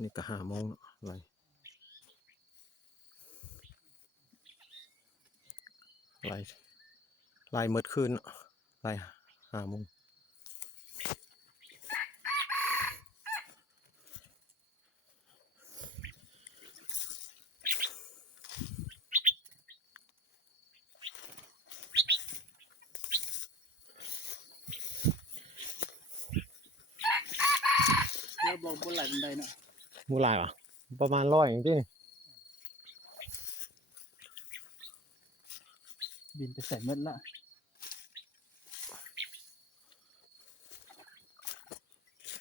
นี่ก็5 โมงไล่มืดคืนไล่5 โมงเราบอกบนไหลบันไดเนาะมูลายวะประมาณ100อย่างที่บินไปใส่เม็ดละ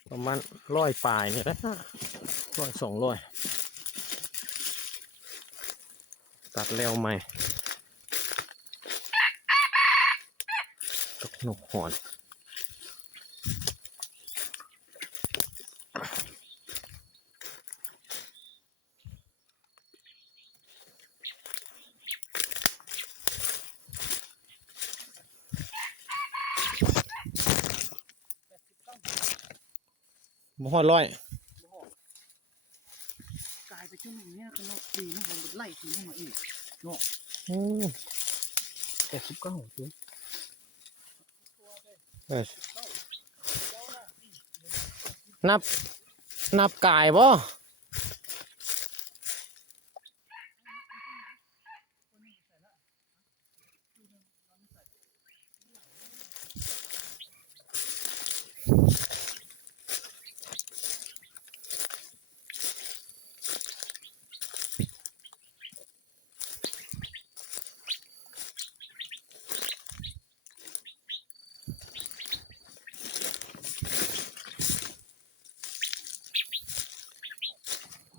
ประมาณ100 ปลายเนี่ยนะ100 200ตัดแล้วใหม่ตกนกหอนบ่ฮอด100กลายไปจุ่มอย่างเงี้ยกันเนาะดีนะมันไล่ทีนี้มาอีกเนาะ89ตัวนับกายบ่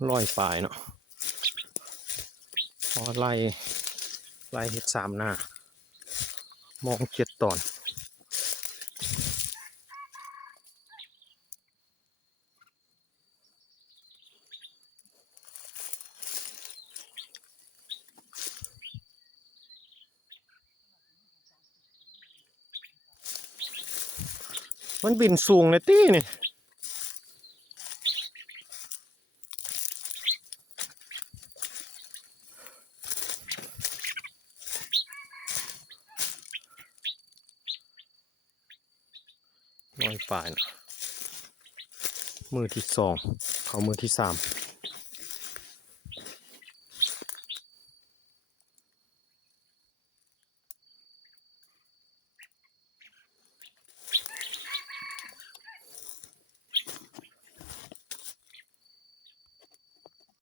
100 ปลายเนาะพอไล่เฮ็ด3 หน้ามอง7 ตอนมันบินสูงเลยตี้นี่100 ปลายเนาะมือที่ 2เข้ามือที่ 3